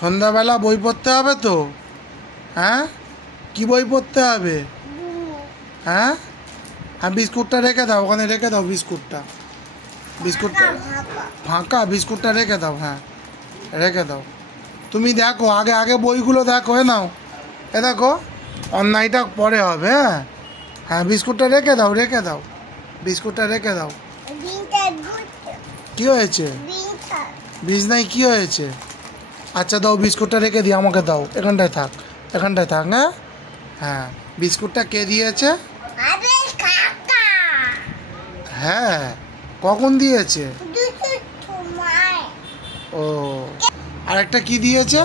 সন্ধ্যাবেলা বই পড়তে হবে তো? হ্যাঁ, কি বই পড়তে হবে? হ্যাঁ হ্যাঁ, বিস্কুটটা রেখে দাও, ওখানে রেখে দাও বিস্কুটটা। বিস্কুটটা ফাঁকা, বিস্কুটটা রেখে দাও। হ্যাঁ, রেখে দাও। তুমি দেখো, আগে আগে বইগুলো দেখো। নাও, দেখো, অন্যায়টা পরে হবে। হ্যাঁ হ্যাঁ, বিস্কুটটা রেখে দাও, রেখে দাও, বিস্কুটটা রেখে দাও। কি হয়েছে? বীজ নাই, কি হয়েছে? আচ্ছা দাও, বিস্কুটটা রেখে দিই, আমাকে দাও। এখানটায় থাক, এখানটায় থাক। হ্যাঁ হ্যাঁ, বিস্কুটটা কে দিয়েছে? হ্যাঁ, কখন দিয়েছে? ও, আরেকটা কি দিয়েছে?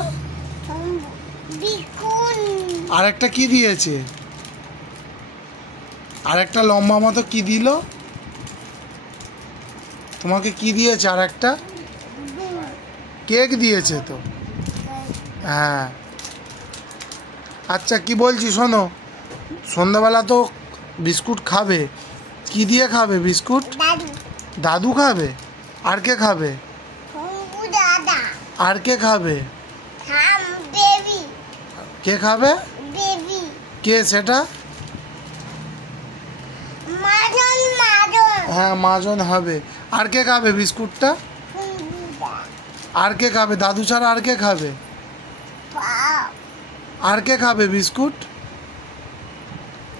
আরেকটা কি দিয়েছে? আরেকটা লম্বা মতো কি দিল তোমাকে? কি দিয়েছে আরেকটা? কেক দিয়েছে তো। হ্যাঁ, আচ্ছা কি বলছি শোনো, সন্ধ্যাবেলা তো বিস্কুট খাবে। কি দিয়ে খাবে বিস্কুট? দাদু খাবে। আর কে খাবে? আর কে খাবে? কে খাবে? কে সেটা? হ্যাঁ, মাজন হবে। আর কে খাবে বিস্কুটটা? আর কে খাবে? দাদু ছাড়া আর কে খাবে? আর কে খাবে বিস্কুট?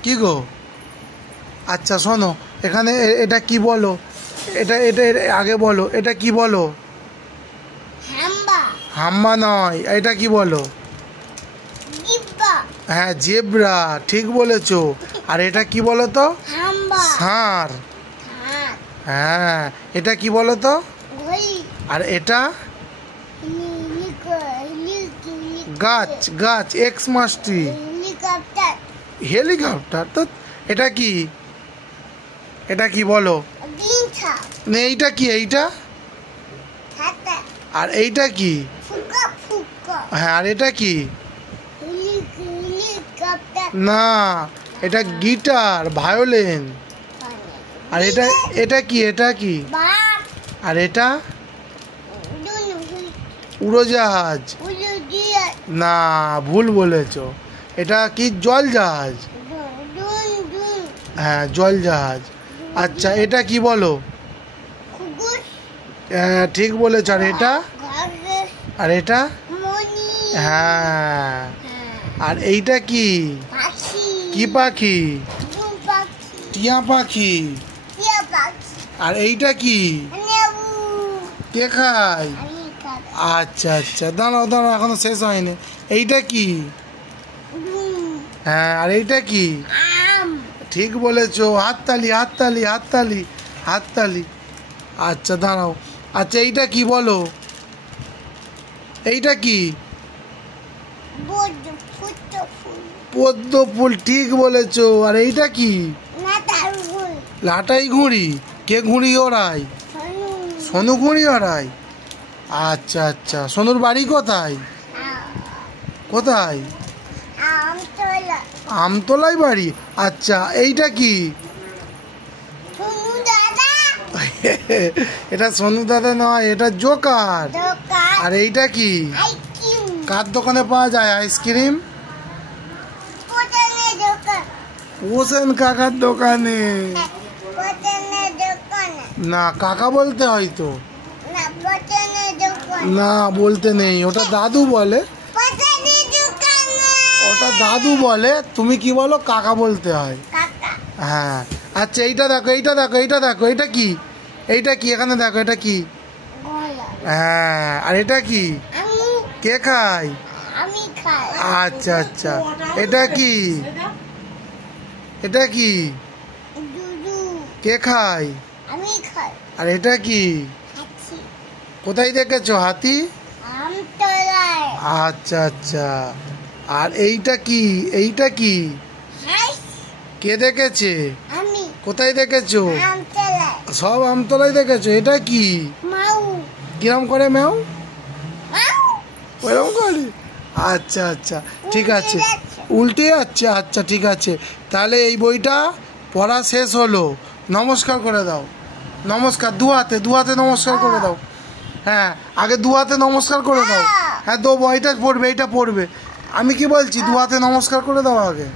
কি গো? আচ্ছা শোনো, এখানে এটা কি বলো? এটা এটা আগে বলো, এটা কি বলো? হাম্বা নয়, এটা কি বলো? হ্যাঁ, জেব্রা, ঠিক বলেছো। আর এটা কি বলো তো? ষাঁড়। হ্যাঁ, এটা কি বলো তো? আর এটা? গাছ, গাছ, এক্স মাস্টি। হেলিকপ্টার তো। এটা কি? এটা কি বলো? এইটা কি? এইটা? আর এইটা কি? হ্যাঁ, আর এটা কি? না, এটা গিটার, ভায়োলিন। আর এটা, এটা কি? এটা কি? আর এটা? উড়োজাহাজ। না, ভুল বলেছো। এটা কি? জল জাহাজ। হ্যাঁ, জল জাহাজ। আচ্ছা, এটা কি বলো? হ্যাঁ, ঠিক বলেছ। আর এটা? আর এটা? হ্যাঁ, আর এইটা কি? কি পাখি? টিয়া পাখি। আর এইটা কি? কে খায়? আচ্ছা আচ্ছা, দাঁড়াও দাঁড়াও, এখনো শেষ হয়নি। এইটা কি? হ্যাঁ, আর এইটা কি? ঠিক বলেছো, হাততালি, হাততালি, হাততালি, হাততালি। আচ্ছা দাঁড়াও, আচ্ছা এইটা কি বলো? এইটা কি? পদ্ম ফুল, ঠিক বলেছো। আর এইটা কি? লাটাই ঘুড়ি। কে ঘুড়ি ওড়ায়? সোনু ঘুড়ি ওড়ায়। আচ্ছা আচ্ছা, সোনুর বাড়ি কোথায়? কোথায়? আমতলায় বাড়ি। আচ্ছা, এইটা কি? এটা সোনু দাদা নয়, এটা জোকার। আর এইটা কি? কার দোকানে পাওয়া যায় আইসক্রিম? হোসেন কাকার দোকানে। না, কাকা বলতে হয়তো। না, বলতে নেই, ওটা দাদু বলে। ওটা দাদু বলে, তুমি কি বলো? কাকা বলতে হয়। হ্যাঁ, আচ্ছা এইটা দেখো, এইটা দেখো, এইটা দেখো, এটা কি? এইটা কি? এখানে দেখো, এটা কি? হ্যাঁ, আর এটা কি? কে খায়? আচ্ছা আচ্ছা, এটা কি? এটা কি? কে খায়? আর এটা কি? কোথায় দেখেছো হাতি? আচ্ছা আচ্ছা, আর এইটা কি? এইটা কি? কে দেখেছে? কোথায় দেখেছো? সব আমতলায় দেখেছো। এটা কি? কিরম করে ম্যাও? ওরম করে? আচ্ছা আচ্ছা, ঠিক আছে। উল্টে যাচ্ছে। আচ্ছা ঠিক আছে, তাহলে এই বইটা পড়া শেষ হলো। নমস্কার করে দাও। নমস্কার, দু হাতে, দু হাতে নমস্কার করে দাও। হ্যাঁ, আগে দু হাতে নমস্কার করে দাও। হ্যাঁ দেবো, এইটা পড়বে, এইটা পড়বে। আমি কি বলছি, দু হাতে নমস্কার করে দাও আগে।